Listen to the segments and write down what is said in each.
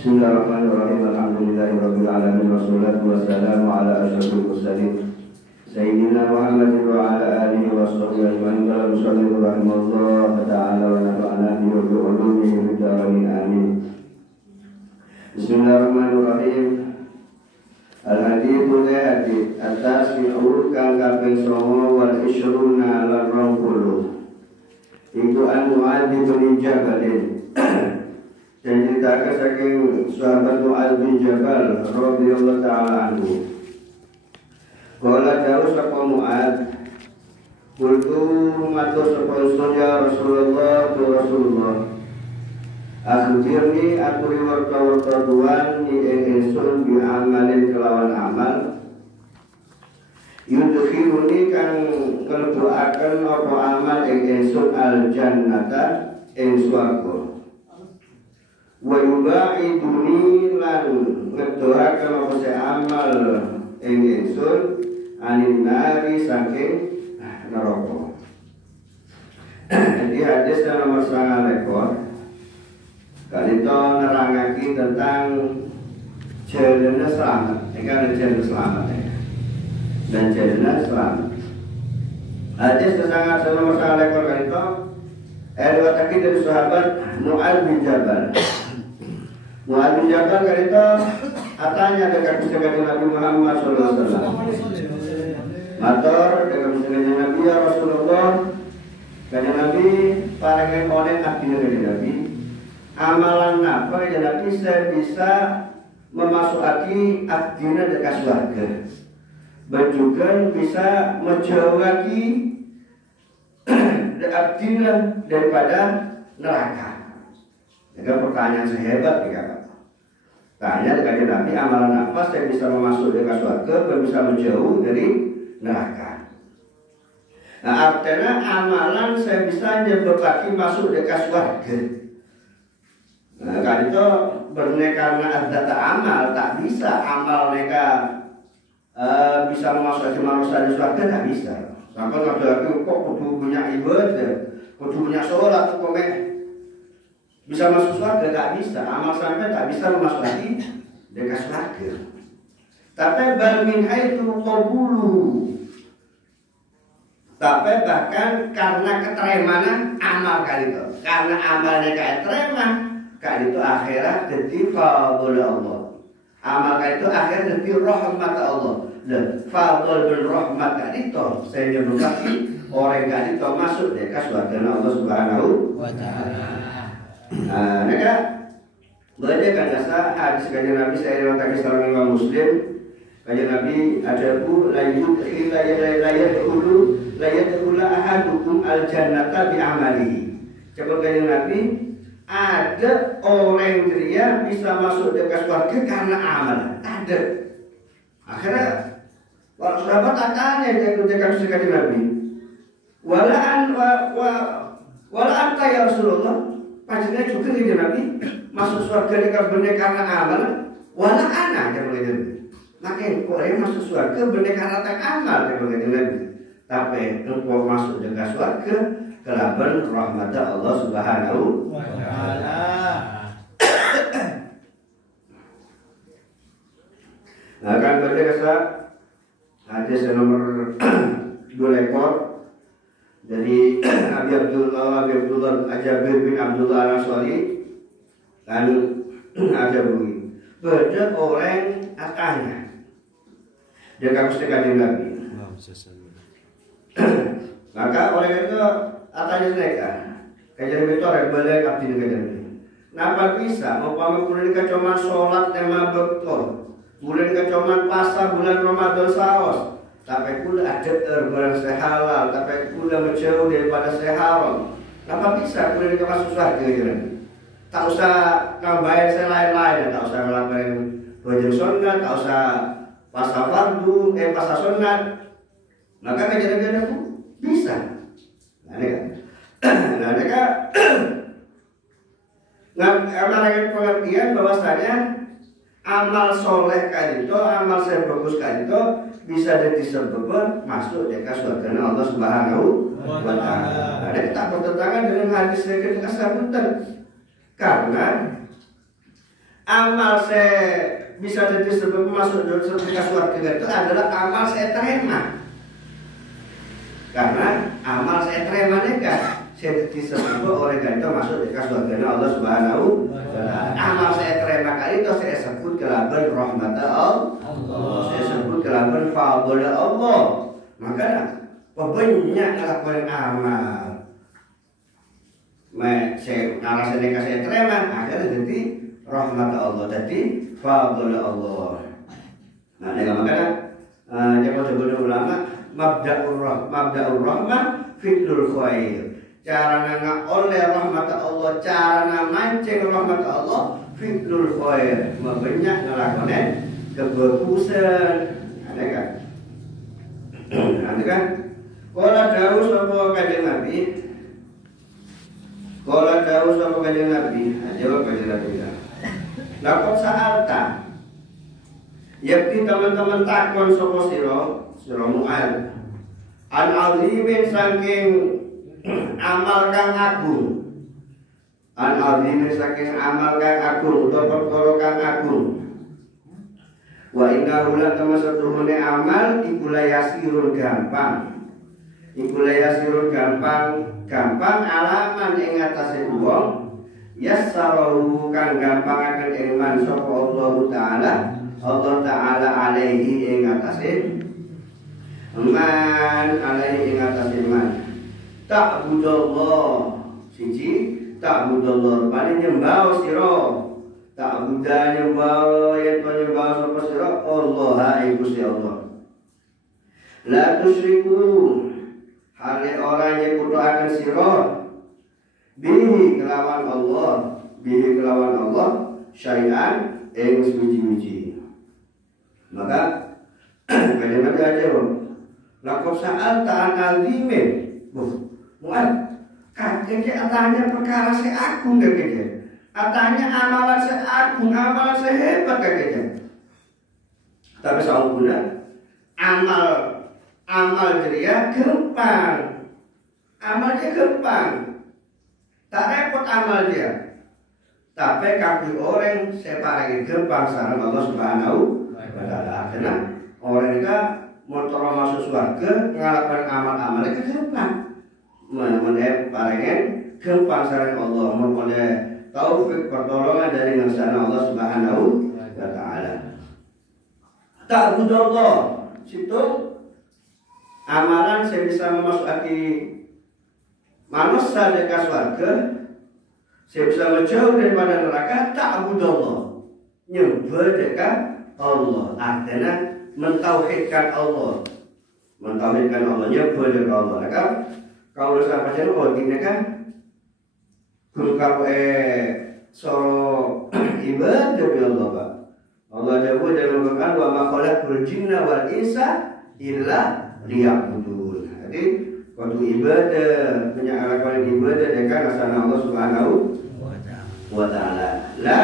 Bismillahirrahmanirrahim. Alhamdulillahirabbil alamin wassalatu wassalamu ala asyrofil mursalin sayyidina Muhammadin wa ala alihi washabbihi ajmain. Sallallahu rahimallahu ta'ala wa nafa'ana bihi wa ulumihi fid dharain amin. Bismillahirrahmanirrahim. Al-hadithul hadith at-tasbihu kang kaping 9 wal isyruna lan 20. Iku Mu'adz bin Jabalin. Dan ceritakan saking sahabat Mu'adz bin Jabal radhiyallahu ta'ala anhu. Qala jauh sapa Mu'adz, qultu matur sapa sunja Rasulullah tu Rasulullah. Akhbirni aku riwarta-warta tuan ni ingsun bi amalin kelawan amal. Yudkhiluni kang kelebuaken apa amal ingsun al jannata ing swarga. Wa yubaiduni lan ngedoaken apa se amal ing ingsun anin nari saking neraka. Jadi hadis nomor 9 kali itu nerangake tentang jalan selamat. Ini kan jalan selamat ya. Dan jalan selamat. Hadis sangat nomor 9 kali itu riwayat dari sahabat Mu'adz bin Jabal. Mu'adz bin Jabal kali itu katanya dekat dengan Nabi Muhammad SAW. Matur dengan Nabi ya Rasulullah, kanjeng Nabi parengen oleh kanjeng Nabi. Amalan apa yang Nabi saya bisa memasukkan abdina dekat surga, dan juga bisa menjauhkan abdina daripada neraka. Jadi pertanyaan sehebat ya Pak. Tanya kepada Nabi, amalan apa saya bisa memasuk dekat surga dan bisa menjauh dari neraka. Nah artinya amalan saya bisa menyebabkan masuk dekat surga. Nah kan itu karena ada amal tak bisa amal mereka bisa memasukkan manusia di surga, tak bisa. Sampai ada lagi kok kudu punya ibadah, kudu punya sholat, kok bisa masuk surga, tak bisa. Amal sampai tak bisa memasukkan dekat surga. Tapi bal min haitsu qabulu. Tapi bahkan karena keterimanan amal kali itu, karena amalnya kayak terima, kali itu akhirat jadi fadl Allah. Amal kali itu akhirat jadi rahmat Allah. Dan fadl bil rahmat kali itu saya nyebutkan orang kali itu masuk dekat surga Allah Subhanahu wa taala. Nah, nega banyak kan dasar hadis kajian Nabi saya riwayatkan dalam Imam Muslim. Kajian Nabi ada bu layat ula ahadukum al jannata bi amalihi. Coba kajian Nabi ada orang dia bisa masuk dekat surga karena amal. Ada. Akhirnya para sahabat tanya dekat surga Nabi. Wala anta ya Rasulullah. Pastinya juga kajian Nabi masuk surga dekat benar karena amal. Wala ana dia begitu. Makin orang masuk surga benar karena amal dia begitu Nabi. Tapi engkau masuk dekat surga kelaban rahmat Allah Subhanahu wa taala. Nah kan berkata hadis nomor 2 ekor dari Abi Abdullah Jabir bin Abdullah Al-Ansari dan ada bunyi beda orang akanya dia kamu sekali Nabi. Maka orang itu atanya mereka kajian itu orang balik abdi kajian ini. Napa bisa? Umpama bulan kecoman sholat tema betul, bulan kecoman puasa bulan Ramadan saos, tapi pula ada barang sehalal, tapi pula menjauh daripada seharam. Napa bisa bulan itu masuk surga kajian? Tak usah nambahin selain-lain, tak usah ngelakuin wajib sunat, tak usah puasa fardu, puasa sunat. Maka kajian itu bisa. Nah mereka lagi pengertian bahwasanya amal soleh kali itu, amal saya bagus kali itu bisa jadi sebab masuk dekat surga Allah Subhanahu wa taala. Ada kita bertentangan dengan hadis yang kita sebutkan. Karena amal saya bisa jadi sebab masuk dalam surga surga itu adalah amal saya terima. Karena amal saya terima kan saya disebut oleh itu masuk di surga Allah Subhanahu wa taala. Amal saya terima kali itu saya sebut kelaban rahmat Allah. Saya sebut kelaban fadl Allah. Maka banyak lakukan amal. Saya alasannya saya terima akhirnya jadi rahmat Allah, jadi fadl Allah. Nah, dengan makanya jangan sebut ulama mabda'ur rahmah fi'lul khair. Cara nang oleh rahmat Allah, cara mancing rahmat Allah fi'lul khair. Banyak ngelakonen kebagusan. Ada kan? Ada kan? Kala dawuh sapa kanjeng Nabi. Kala dawuh sapa kanjeng Nabi. Jawab kanjeng Nabi. Lakon sa'alta. Yakti teman-teman takon sapa sira Mu'ad. An azimin saking amal kang agung. An azimin saking amal kang agung utawa perkara kang agung. Wa inna hula tamasatuhune amal iku yasirun gampang. Iku yasirun gampang alaman ing atase wong yassarahu kang gampangaken iman sapa Allah Ta'ala alaihi ing atase man alaihi ing atase man. Ta'budallah siji ta'budallah paling nyembah sira. Ta'budah nyembah yen nyembah sapa sira Allah ing Gusti Allah. La tusyriku hale ora nyekutuaken sira bihi kelawan Allah syai'an ing suci-suci. Maka bagaimana aja lakop saat ta'an alimin Mu'ad kakek atanya perkara seagung kakek atanya amalan seagung amalan sehebat kakek. Tapi saunguna amal dia gampang, amalnya gampang, tak repot amal dia. Tapi kaki orang separai gampang sareng Allah Subhanahu wa taala. Karena orang itu motor masuk surga ngalapan amal-amal itu gampang. Mengenai parengen gampang sareng Allah, mengenai taufik pertolongan dari ngersana Allah Subhanahu wa taala. Ta'budallah situ amalan saya bisa memasukkan manusia ke surga, saya bisa menjauh daripada neraka. Ta'budallah nyembah dekat Allah, artinya mentauhidkan Allah, nyembah dekat Allah. Kan kalau sampai jadi ini kan guru kau soro ibadah ya Allah Pak. Allah jawab dalam Al-Quran wa ma khalaqtul jinna wal insa illa liya'budun. Jadi waktu ibadah menyalakan ibadah dengan asana Allah Subhanahu wa taala. La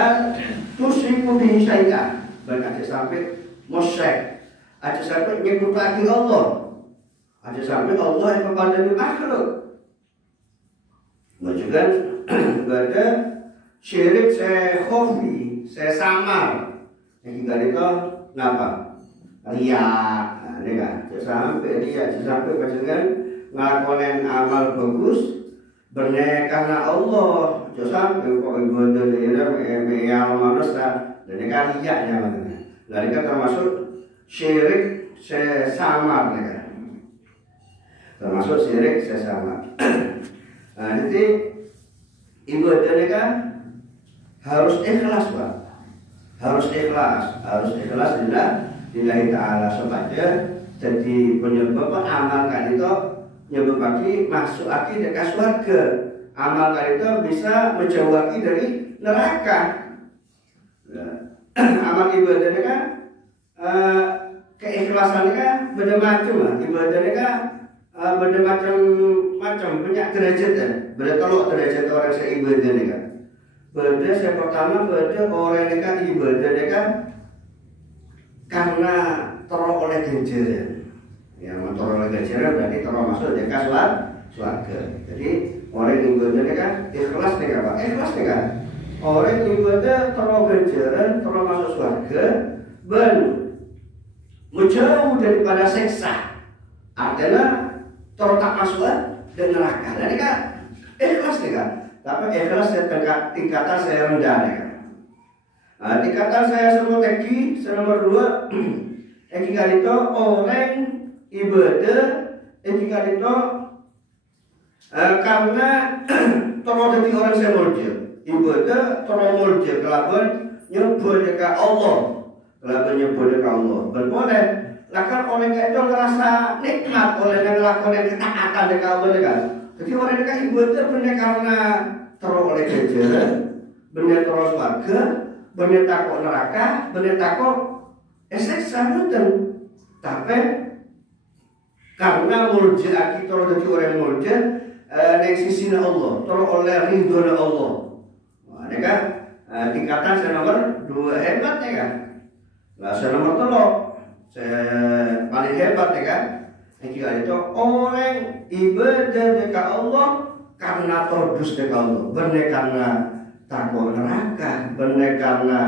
tusyriku bihi syai'an. Berarti sampai musyrik. Aja sampai nyebut lagi Allah. Aja sampai Allah yang kepada makhluk. Juga berada syirik saya khofi, saya samar. Yang kita itu ngapa? Riya. Ini kan, sampai pasangan ngelakonin amal bagus benar karena Allah. Sampai kok ibadah dia yang manusia dan ini kan riyanya makanya. Lalu kan termasuk syirik sesamar kan. Termasuk syirik sesamar. Nah, jadi ibadahnya kan harus ikhlas Pak. Harus ikhlas lillahi ta'ala supaya jadi penyebab amalkan itu nyebab lagi masuk lagi dekat surga. Amalkan itu bisa menjauhkan dari neraka. Amal ibadahnya kan keikhlasannya kan macam-macam lah. Ibadahnya kan macam-macam banyak derajat kan. Kalau derajat orang seibadahnya kan. Beda yang pertama beda orang yang kan ibadahnya kan karena terus oleh ganjaran. Yang teroleh ganjaran berarti terus masuk dekat surga. Jadi orang yang ibadahnya kan ikhlas nih kan. Ikhlas nih kan. orang ibadah terlalu ganjaran, terlalu masuk surga, ben menjauh daripada seksa. Artinya terlalu tak masuk dan neraka. Jadi kan ikhlas nih kan. Tapi ikhlas tingkatan saya rendah nih kan. Nah, tingkatan saya nomor teki, nomor 2, kali itu orang ibadah, kali itu karena terlalu jadi orang saya mulja. Ibadah terlalu mulja, kelaban nyebut dekat Allah, kelaban nyebut dekat Allah. Berboleh, lakan orang itu ngerasa nikmat oleh yang lakukan ketaatan dekat Allah kan. Jadi orang dekat ibadah benar karena terlalu oleh kejaran, benar terus warga, benar takut neraka, benar takut seksa betul. Tapi karena mulja kita terlalu jadi orang mulja, dari sisi Allah, terus oleh ridho Allah. Ini kan tingkatan saya nomor 2 hebat ya kan. Nah saya nomor 3 saya paling hebat ya kan. Jika itu orang ibadah dekat Allah karena tordus dekat Allah, benar karena takut neraka, benar karena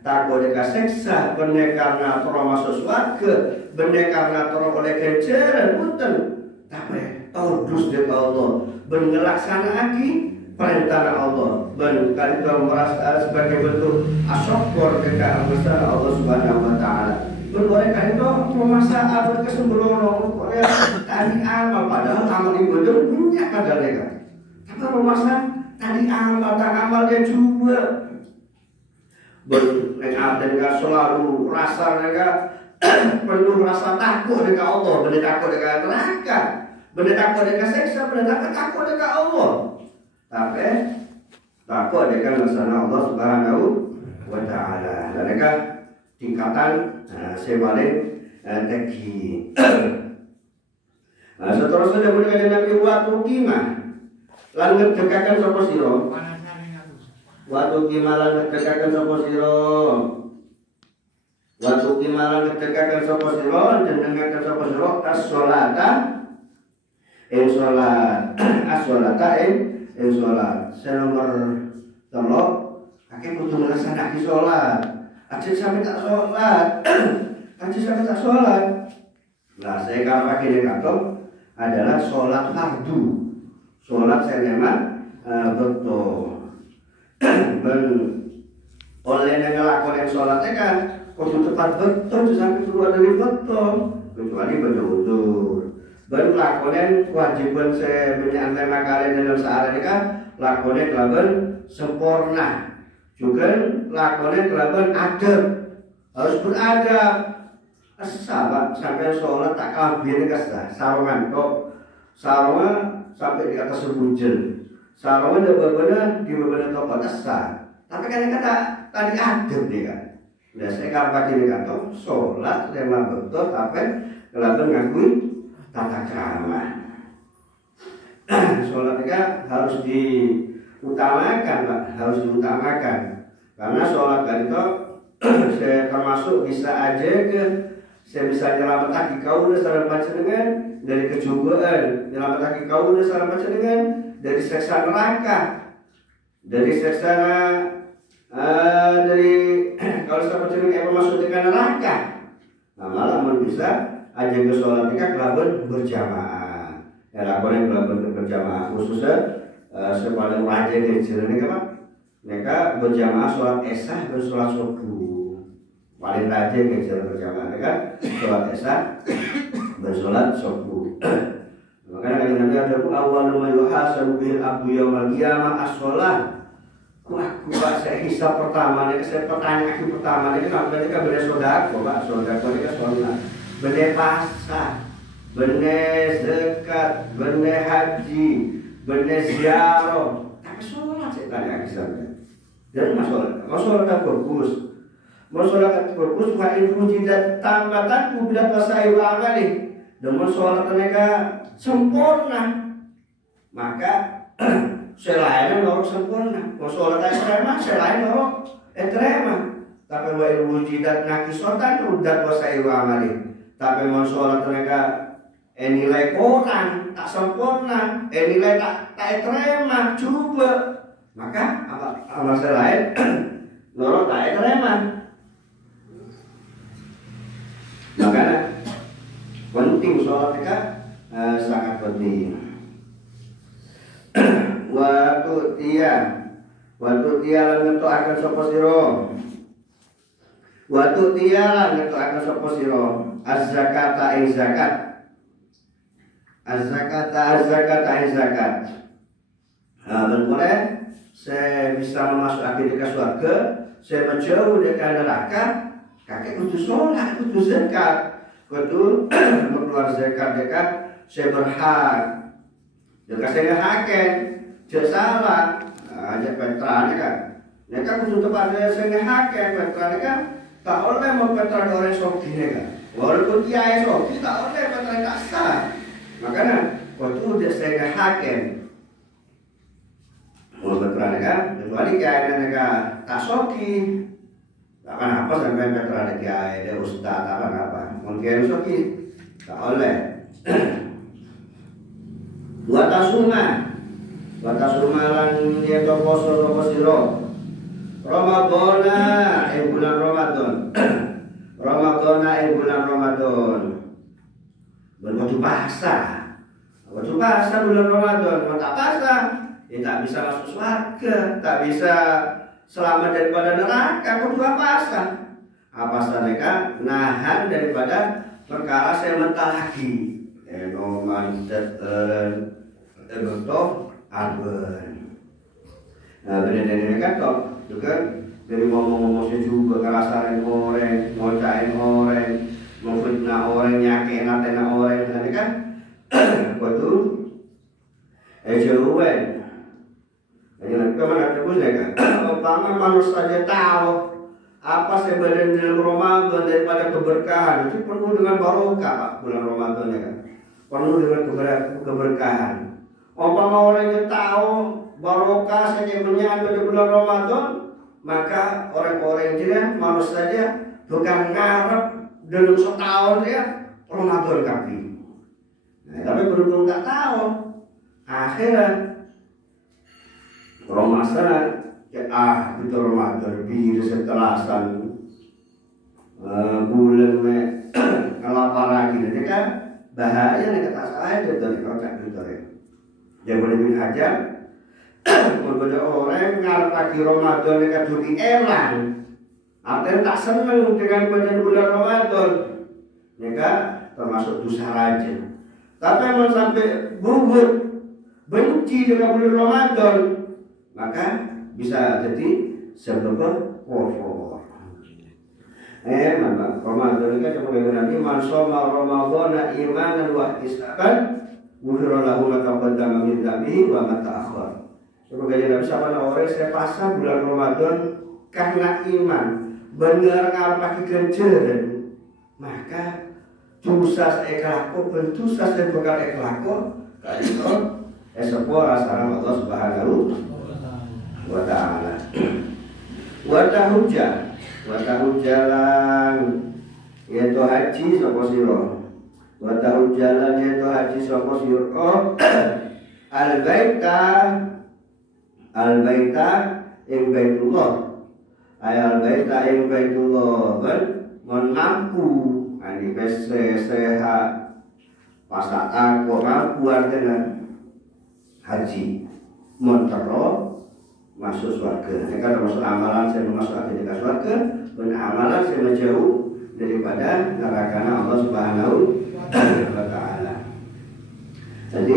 takut dekat seksa, benar karena terus masuk surga, benar karena terus oleh kejaran betul. Tapi tordus dekat Allah, benar laksana lagi perintah Allah, bukan itu merasa sebagai bentuk asyukur dekat besar Allah Subhanahu Wa Taala. Mereka itu masa abad ke-10 tadi amal, padahal amal ibadah punya kadang mereka. Tapi masa tadi amal, tak amal dia juga. Mereka selalu rasa mereka penuh rasa takut dekat Allah, benar takut dekat neraka, benar takut dekat seksa, benar takut dekat Allah. Tapi takut dengan laksana Allah Subhanahu Wa Taala. Mereka tingkatan sebalik teki. Seterusnya kemudian Nabi waktu kima lan ngedekakan sapa sira. Waktu kima lan ngedekakan sapa sira. Waktu kima lan ngedekakan sapa sira dan dengarkan sapa sira as-sholata ing salat. As-sholata ing sholat. Saya nomor 3 kakek kudu melaksanakan sholat. Aja sampai tak sholat. Aja sampai tak sholat. Nah saya kalau pakai di kantor adalah sholat fardu. Sholat saya memang betul. Ben oleh yang ngelakuin sholatnya kan kudu tepat betul sampai keluar dari betul. Kecuali betul. Baru lakonen kewajiban saya menyantai kalian dalam sehari kan lakonen kelaban sempurna, juga lakonen kelaban adab, harus beradab. Sahabat sampai sholat tak kabin kasih sarungan kok sarungan sampai di atas sebujel, sarungan benar-benar di beberapa tempat kesah. Tapi kan kata tadi adab dia kan. Udah saya kalau pakai di kantor sholat memang betul tapi kelaban ngakui tata krama. Sholat mereka harus diutamakan, Pak. Harus diutamakan. Karena sholat itu saya termasuk bisa aja saya bisa nyelamatkan kau saran panjenengan dari kejugaan, nyelamatkan kau saran panjenengan dari siksa neraka, dari siksa dari kalau saran panjenengan masuk ke neraka. Nah, malah bisa aja ke sholat mereka kelaban berjamaah. Ya lakukan kelaban berjamaah khususnya sepadan wajah di sini apa? Mereka berjamaah sholat isya dan sholat subuh. Paling rajin di sini berjamaah mereka sholat isya dan sholat subuh. Makanya kali nanti ada awal ma yuhasabu bil abdu yaumil qiyamah as-shalah. Wah, saya hisab pertama nih, saya pertanyaan akhir pertama nih sampai mereka bersodako, Pak. Sodako mereka sholat. Bener puasa, bener zakat, bener haji, bener ziarah. Tapi sholat saya tanya kisahnya. Dan masalah tak fokus. Masalah fokus wa in tidak tambatan bila tasai wa amali. Dan masalah mereka sempurna. Maka selain orang sempurna. Masalah ekstrema selain orang ekstrema. Tapi wa in wujidat naqisotan rudat wasai wa amali. Tapi mau sholat mereka nilai kurang, tak sempurna, nilai tak terima, coba maka amal lain norok tak terima. Makanya penting sholat mereka sangat penting. Waktu dia ngetok akan sopo siro. Waktu dia ngetok akan sopo siro. Az-zakata ing zakat. Az-zakata ing zakat. Boleh saya bisa memasukkan diri ke surga, saya menjauh dari neraka. Kakek kudu sholat, kudu zakat, kudu mengeluarkan zakat. Saya berhak. Jika saya haken, saya salah. Aja petrane kan. Mereka kudu tepatnya saya haken petrane kan. Tak oleh mau petrane orang soki kan. Walaupun dia soki tak oleh petrane tak sah. Makanya kudu dia saya haken. Mau petrane kan. Kecuali kaya mereka tak soki. Tak apa sampai petrane kaya dia ustaz tak apa. Mungkin soki tak oleh. Watasuma lan dia poso siro Ramadana bulan Ramadan. Ramadana bulan Ramadan. Berwajib puasa. Wajib puasa bulan Ramadan. Tak puasa, ya tak bisa masuk surga, tak bisa selamat daripada neraka. Kudu puasa. Puasa mereka nahan daripada perkara saya mentah lagi. Betul, arben. Nah, benar-benar kan toh, juga dari ngomong-ngomongnya juga kerasain orang, ngocain orang, memfitnah orang, nyakitin orang, tadi kan, betul. Jauhan. Jadi kemana terusnya kan? Umpama manusia saja tahu apa sebenarnya dalam Ramadan daripada keberkahan itu penuh dengan barokah Pak, bulan Ramadan ya kan? Penuh dengan keberkahan. Umpama orang yang tahu barokah saja menyambut di bulan Ramadan, maka orang-orang yang manusia saja bukan ngarep dalam setahun ya Ramadan kaki. Nah, tapi berhubung tak tahu, akhirnya Ramadan itu Ramadan bir setelasan bulan ngelapar lagi, jadi kan bahaya nih kata saya dari kocak gitu ya. Yang boleh bin aja, berbeda orang ngarep lagi Ramadan mereka jadi elang. Artinya tak senang dengan bulan Ramadan, mereka termasuk dosa raja. Tapi kalau sampai gugur benci dengan bulan Ramadan, maka bisa jadi sebab kufur. Maka Ramadan itu sebagai nanti mansoma Ramadan imanan wa ihtisaban ghufira lahu ma taqaddama min dhanbihi wa ma ta'akhkhar. Sebagai Nabi sallallahu alaihi wasallam saya pasang bulan Ramadan karena iman, benar ngarep ganjaran, maka dosa saya kelakon, dosa saya bakal kelakon kalito sepora sareng Allah Subhanahu wa ta'ala. Wa tahujjalan yaitu haji sapa sira. Wa tahujjalan yaitu haji sapa sira. Al-baita ing baitullah. Al-baita ing baitullah kan menampu ani sehat pasaka kok mampu artinya haji montero masuk surga. Ini kan termasuk amalan saya masuk ke surga, dan amalan saya menjauh daripada neraka Allah Subhanahu wa ta'ala. Jadi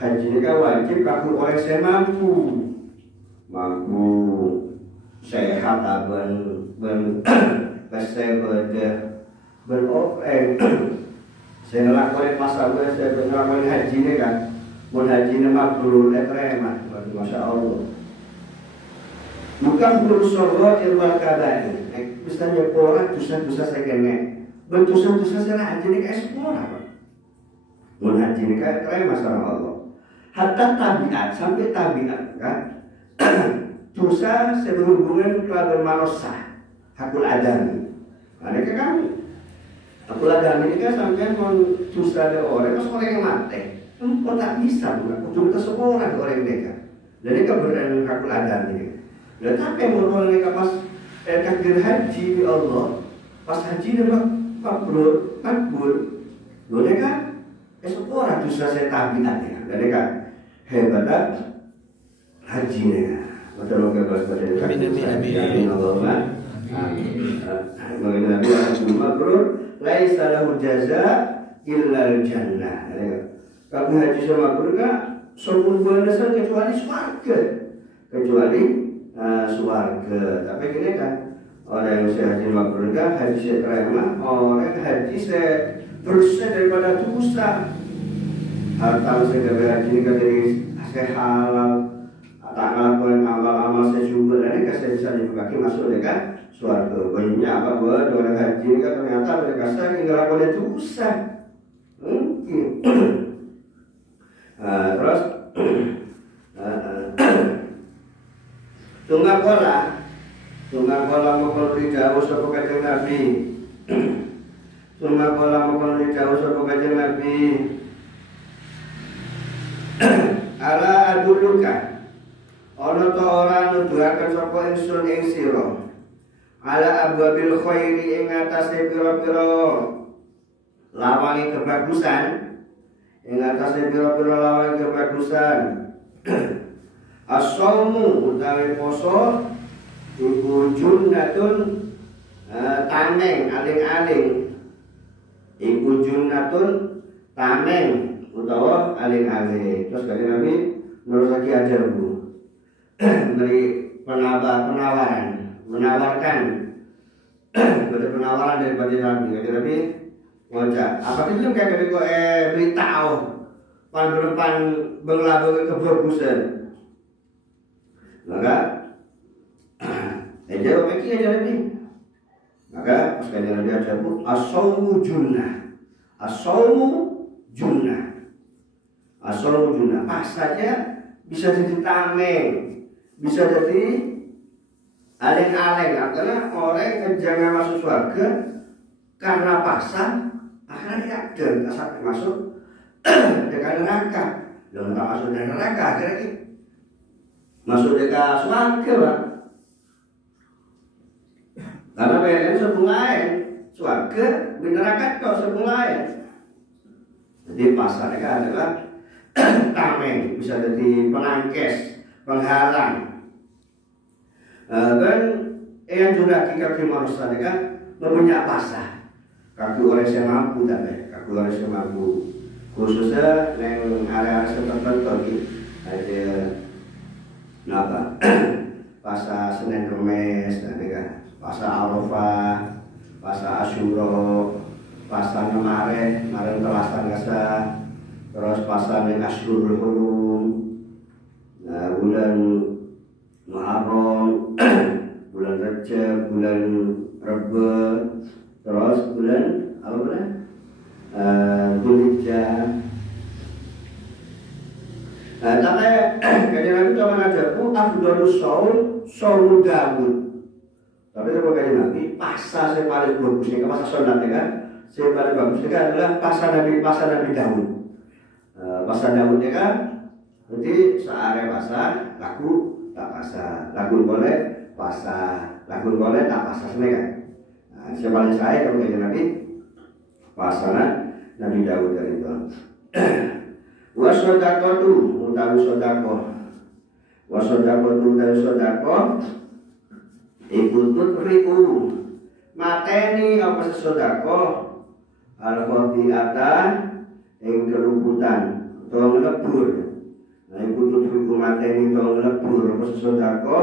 haji ini kan wajib bagi orang saya mampu sehat saya ngelakuin masa gue saya ngelakuin haji ini kan mau haji ini mabrur terima masya Allah. Bukan berusaha irwal kadai, misalnya orang dosa-dosa saya kena, berdosa-dosa saya haji ini kayak semua apa? Mau haji ini kayak terima sama Allah. Hatta tabiat sampai tabiat kan, dosa saya berhubungan kelaban manusia, hakul adam. Ada kan? Hakul adam ini kan sampai mau dosa ada orang, mas orang yang mati, engkau tak bisa bukan? Cuma semua orang mereka. Jadi keberadaan hakul adan ini. Dan tapi menurut mereka pas takdir haji di Allah, pas haji dia makbul, boleh kan? Esok orang dosa saya tabiatnya, jadi kan hebatnya hajinya. Betul ke bos pada amin Allahumma amin. Mengenai Nabi mabrur, laisa lahu jaza illa jannah. Kalau haji sama mabrur kan sempurna balasan kecuali surga, Tapi gini kan, orang yang saya haji mabrur kan haji saya terima, orang haji saya bersih daripada dosa. Harta saya haji ini kan dari saya halal. Tak ngelakuin amal-amal saya syukur, dan ini saya bisa dipakai masuk dekat suarga. Banyak apa buat orang haji kan ternyata mereka sakit ngelakuin dosa. Terus tunggal kola mokol ridau sapa kanjeng Nabi. Tunggal kola mokol ridau sapa kanjeng Nabi. Ala aduluka ana ta ora nuduhaken sapa ingsun ing sira ala abwabil khairi ing atase pira-pira lawange kebagusan as-shaumu utawi poso iku junnatun tameng aling-aling utawa aling-aling. Terus kali Nabi menurut lagi ajar bu beri menawarkan beri penawaran daripada Nabi. Kata Nabi ngocak apa itu kayak kau beritahu pan bengelabung kebagusan maka jawab lagi aja Nabi. Maka sekali Nabi ajar bu as-shaumu junnah pas saja bisa jadi tameng, bisa jadi aleng-aleng. Karena orang yang jangan masuk surga karena pasang akhirnya dia sampai masuk dekat neraka. Dan tak masuk dari neraka akhirnya masuk dekat surga Pak. Karena PLN sebelum lain surga di neraka kau sebelum lain. Jadi pasarnya adalah tameng, bisa jadi penangkes, penghalang. Dan yang sudah kita terima manusia kan mempunyai pasar. Kaki orang yang mampu tapi kaki orang yang mampu khususnya yang area-area tertentu ada apa pasar Senin Kemis, pasar Arafah, pasar Asyura, pasar kemarin Telasan Kasar. Terus pasal yang Ashurul Hurum, bulan Muharram, bulan Rajab, bulan Rabi, terus bulan apa bulan? Dzulhijjah. Tapi kajian Nabi cuma ngajarku afdhalus shaum Daud. Tapi kalau kajian Nabi pasal saya paling bagus ni pasal sunat kan, saya paling bagus ni adalah pasal Nabi Daud. Pasar Daud ya kan, nanti searea pasar laku tak pasar, laku boleh pasar, laku boleh tak pasar semua kan. Siapa yang saya kalau kajian Nabi pasar Nabi Daud dari itu. Wasodakotu utawi sodako, ibu tutriku mateni apa sodako al-khoti'ata ing keruputan atau ngelebur. Nah ibu tutriku mateni atau ngelebur apa sodako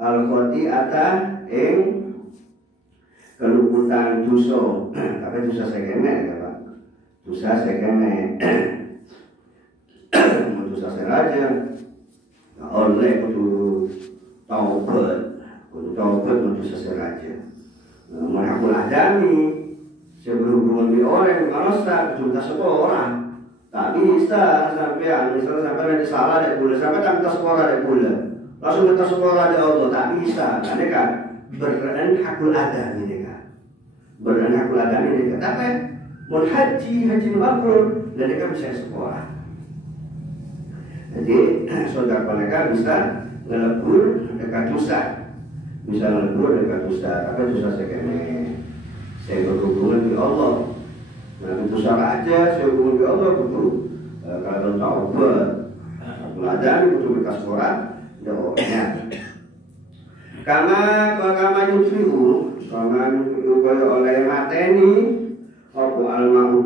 al-khoti'ata ing keruputan dosa. Tapi dosa sekene ya Pak. Dosa sekene. Dosa seraja. Oleh kudu taubat dosa seraja. Mengaku adami sebelum berhubungan orang manusia sudah seorang tak bisa sampai misalnya sampai nanti salah ada gula sampai tak minta sekolah ada gula langsung minta sekolah ada Allah tak bisa karena kan berdan hakul adami kan berdan hakul adami kan tapi mau haji mabrur dan mereka bisa sekolah Jadi sedekah mereka bisa ngelebur dekat dosa, bisa ngelebur dekat dosa. Tapi dosa saya berhubungan dengan Allah. Nah itu salah aja saya berhubungan dengan Allah betul. Kalau taubat, belajar betul bekas Quran, doanya. Kama yudfi'u kaya oleh mateni apa alma'u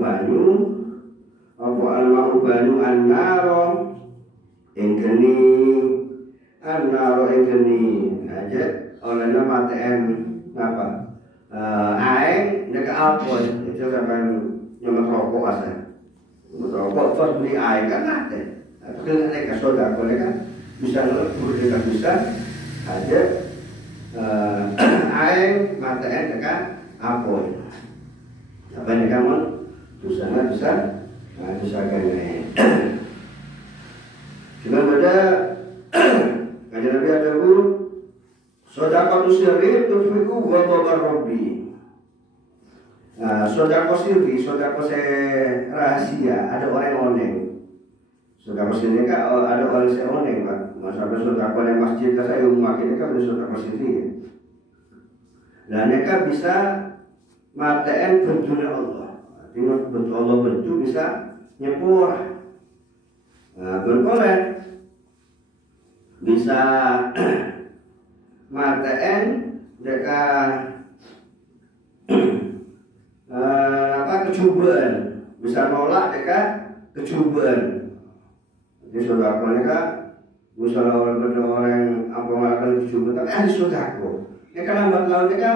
banyu annaro ing geni aja olehna maten apa aeng nek alkohol itu sampean nyemet rokok asal rokok terus beli air kan ada tapi nek soda kan bisa lebur dengan bisa aja aeng maten dekat alkohol apa nek kamu dosanya bisa gini. Cuma beda kajian Nabi ada sedekah sirri tufiku wa rabbi. Nah, sedekah sirri, sedekah rahasia, ada orang-orang. Sedekah sirri kan ada orang seorang, Pak. Masalah sedekah di masjid saya makin kan sedekah sirri. Dan mereka bisa matain bentuknya Allah. Artinya bentuk Allah bentuk bisa nyepur. Nah, berboleh bisa matain dekat kecubaan, bisa nolak dekat kecubaan. Jadi saudara mereka misalnya orang apa melakukan kecubaan, tapi ada saudaraku. Ini kan lambat laun mereka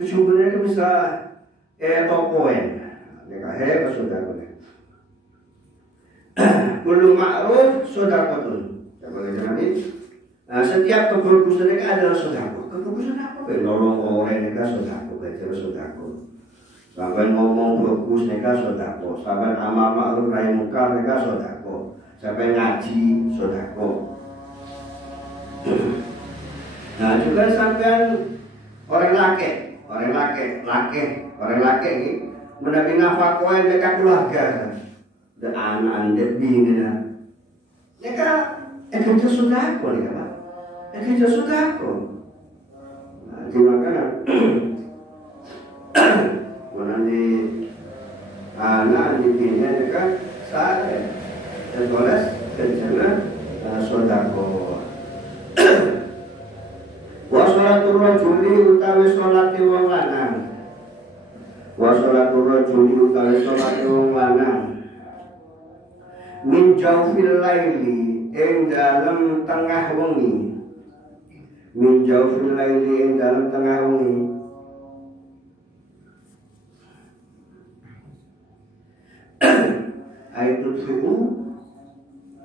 kecubaan itu bisa tokoen, mereka hebat saudaraku. Kullu ma'ruf sedekatun. Nah, setiap kebagusan mereka adalah sedekah. Kebagusan apa? Nolong orang mereka sedekah, belajar sedekah. Sampai ngomong bagus mereka sedekah. Sampai amal ma'ruf nahi munkar mereka sedekah. Sampai ngaji sedekah. Nah, juga sampai orang laki ini menabi nafkah mereka keluarga. Dan anak-anak bingina. Mereka kerja sudah kok, ya Pak. Kerja sudah kok. Nah, dimakan. Nanti anak di bingina mereka saya tertulis kerjanya sudah kok. Wa sholatur rajuli utawi sholati wong lanang. Wa sholatur rajuli utawi sholati wong lanang. Min jawfil laili ing dalam tengah wengi. Min jawfil laili ing dalam tengah wengi. Ayatul fi'u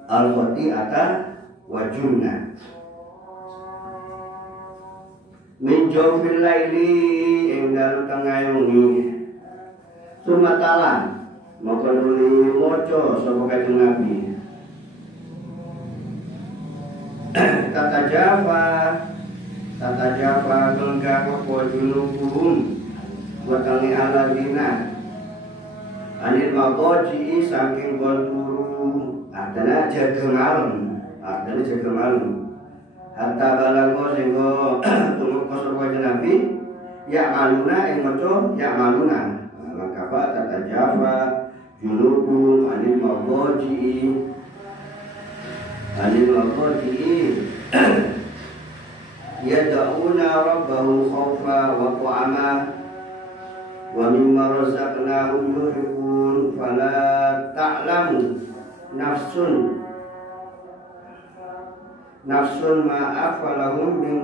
al-khati'ata wa junnah. Min jawfil laili ing dalam tengah wengi. Sumatalan maka nuli moco sapa kanjeng Nabi. Tata Jawa genggam apa junubuhum watani aladina anil magoji saking bonturu adana jaga malam hatta balago sehingga tunggu kosor kanjeng Nabi ya maluna ing moco ya maluna langkapa tata Jawa junubum anil magoji yad'una rabbahum khawfa wa ta'ama wa mimma razaqnahum yunfiqun fala ta'lamu nafsun ma afalahum min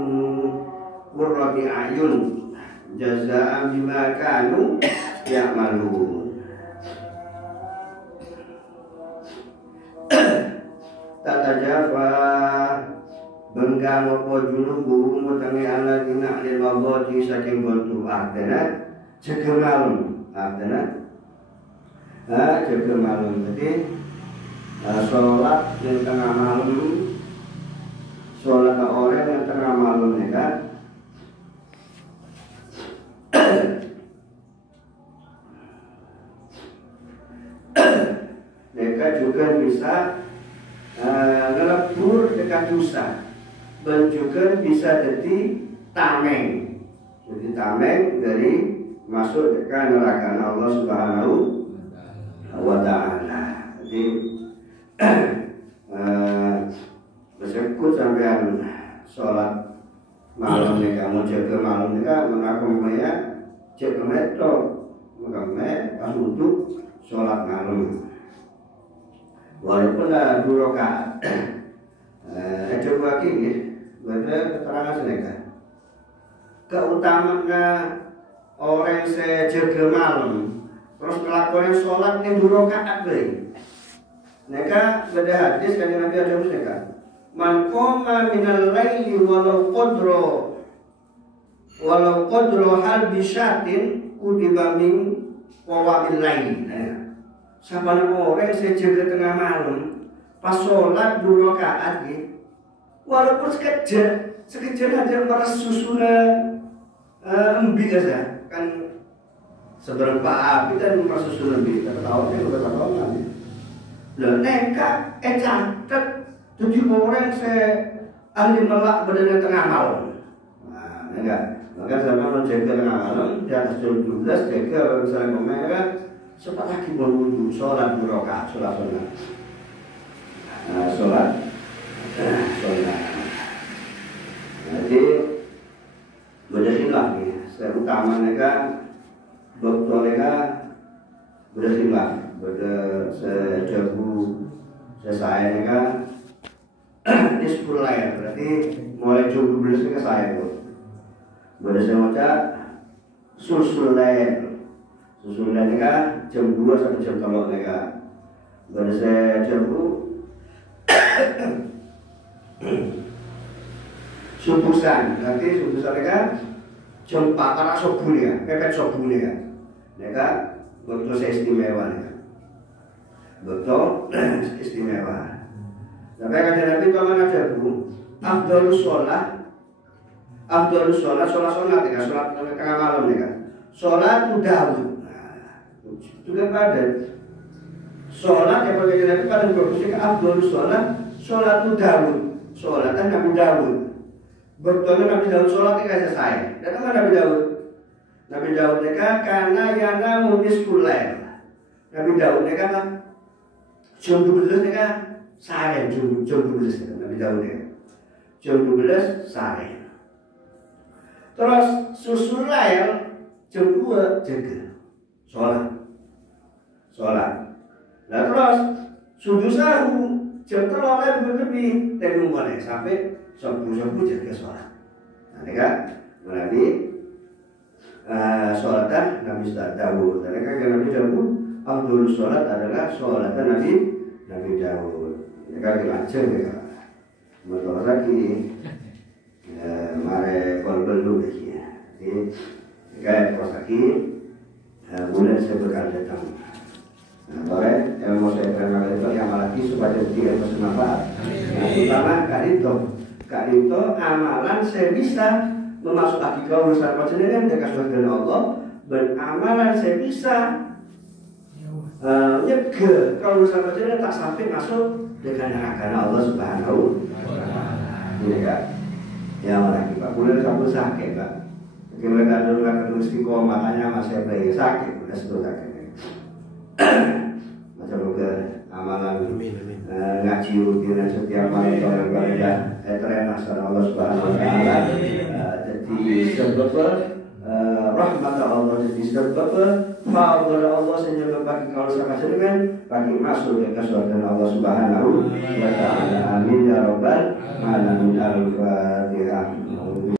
qurrati a'yun jazaa'an bima kanu ya'malun. Tata Jawa benggang apa junubu mutangi ala dina alil wabodi saking bontu artena jaga malam jaga malam. Jadi sholat yang tengah malam, sholat orang yang tengah malam ya kan. Mereka juga bisa dosa dan juga bisa jadi tameng. Jadi tameng dari masuk ke neraka Allah Subhanahu wa Ta'ala. Jadi bersyukur sampean sholat malam nih kamu jaga malam nih kan mengaku ya jaga metro mengaku pas untuk sholat malam walaupun ada 2 rakaat. Coba lagi berarti keterangan mereka keutamaan orang yang jaga malam terus melakukan sholat yang 2 rakaat mereka beda hadis kan Nabi ada mereka man qoma minal laili walau qadro hal bisyatin kudiba min qawamil laili. Siapa orang saya jaga tengah malam pas sholat 2 rakaat gitu walaupun sekejap aja meres susunan embi aja kan seberapa api dan meres susunan embi tahu udah tahu nanti loh neka catat 7 orang saya ahli melak berdana tengah malam. Nah enggak maka sama menjaga tengah malam di atas jam 12 jaga misalnya mereka cepat lagi berwudu sholat 2 rakaat sholat jadi berjadilah nih saya utama mereka dokter mereka berjadilah sejabu saya mereka Nisful lain berarti mulai jam 12 ke saya tuh. Saya baca susul lain kan jam 2 sampai jam 3 mereka. Saya jam subusan nanti subusan mereka jam 4 arah subuh ya, pepet subuh ya. Mereka betul saya istimewa ya. Betul istimewa. Sampai kata Nabi paman ada bu, afdalus sholat ya, sholat tengah malam ya kan. Sholat Daud. Itu kan pada sholat yang pakai Nabi pada berfungsi ke afdalus sholat Daud. Sholat Nabi Daud. Betul Nabi Daud sholat tidak selesai. Dan apa Nabi Daud? Nabi Daud mereka karena yana munis kulail. Nabi Daud mereka kan jam 12 mereka sare jam 12 Nabi Daud ya. Jam 12 sare. Terus susul lail jam 2 jaga sholat. Nah terus subuh sahu jam 3 lebih tengok boleh sampai subuh jaga sholat. Nah ini kan Nabi sholat Nabi Daud. Dan kan Nabi Daud Abdul sholat adalah sholat Nabi Daud. Ini kan dilanjut ya. Menurut lagi mare kolbel dulu ya. Jadi kayak pas lagi bulan saya bekerja tamu. Nah, boleh yang mau saya terima itu yang lagi supaya tidak bermanfaat. Pertama Kak Rito amalan saya bisa memasuk akikah urusan panjenengan dengan surga Allah. Beramalan saya bisa nyegah kalau urusan panjenengan tak sampai masuk dengan neraka Allah Subhanahu wa Ta'ala. Ini Kak. Ya lagi Pak, mulai sampai sakit Pak. Mereka dulu kan istiqomah makanya masih bayi sakit, udah sudah sakit. Macam juga amalan ngaji rutin setiap malam kalau ibadah terima sama Allah Subhanahu wa Ta'ala. Jadi sebab rahmat Allah jadi sebab fadl Allah sehingga bagi kalau sama dengan bagi masuk ke surga Allah Subhanahu wa Ta'ala. Amin ya rabbal alamin. Al-Fatihah.